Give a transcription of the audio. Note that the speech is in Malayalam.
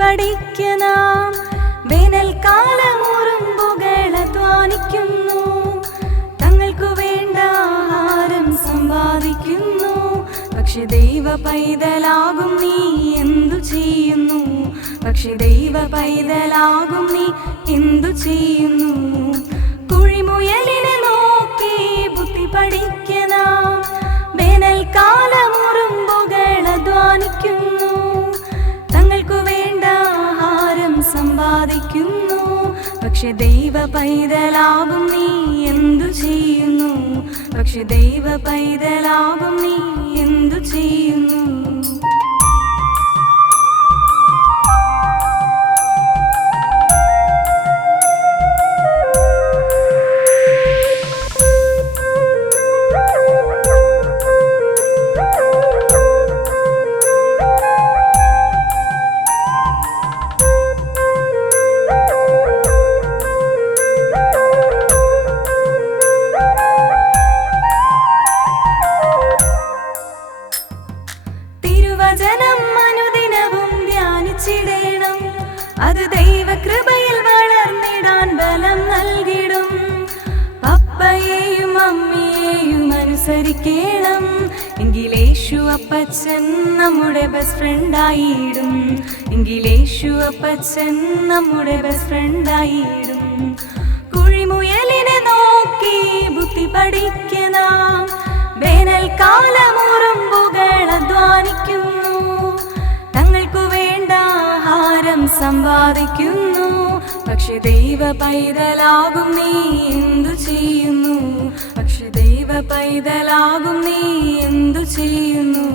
പഠിക്കണം. വേനൽക്കാലമുറുമ്പുകൾ അധ്വാനിക്കുന്നു, തങ്ങൾക്കു വേണ്ട ആഹാരം സമ്പാദിക്കുന്നു. പക്ഷെ ദൈവ പൈതലാകും നീ എന്തു ചെയ്യുന്നു? പക്ഷെ ദൈവ പൈതലാകും നീ എന്തു ചെയ്യുന്നു? കുഴിമുയലിനെ നോക്കി ബുദ്ധി പഠിക്കണം. വേനൽക്കാലമുറുമ്പുകൾ അധ്വാനിക്കുന്നു, തങ്ങൾക്കു വേണ്ട ആഹാരം സമ്പാദിക്കുന്നു. പക്ഷെ ദൈവ പൈതലാകും നീ എന്തു ചെയ്യുന്നു? പക്ഷെ ദൈവ പൈതലാകും നീ എന്തു ചെയ്യുന്നു? തിരുവചനം അനുദിനവും ധ്യാനിച്ചിടേണം, അത് ദൈവകൃപയിൽ വളർന്നിടാൻ ബലം നൽകിടും. പപ്പയെയും അമ്മയെയും അനുസരിക്കണം, എങ്കിലേശു അപ്പച്ചൻ നമ്മുടെ ബെസ്റ്റ് ഫ്രണ്ടായിടും. എങ്കിലേശു അപ്പച്ചൻ നമ്മുടെ ബെസ്റ്റ് ഫ്രണ്ടായിടും. കുഴിമുയലിനെ നോക്കി ബുദ്ധി പഠിക്കണം. വേനൽക്കാലമുറുമ്പുകൾ അധ്വാനിക്കുന്നു, തങ്ങൾക്കു വേണ്ട ആഹാരം സമ്പാദിക്കുന്നു. പക്ഷെ ദൈവ പൈതലാകും നീ എന്തു ചെയ്യുന്നു? പക്ഷെ ദൈവ പൈതലാകും നീ എന്തു ചെയ്യുന്നു?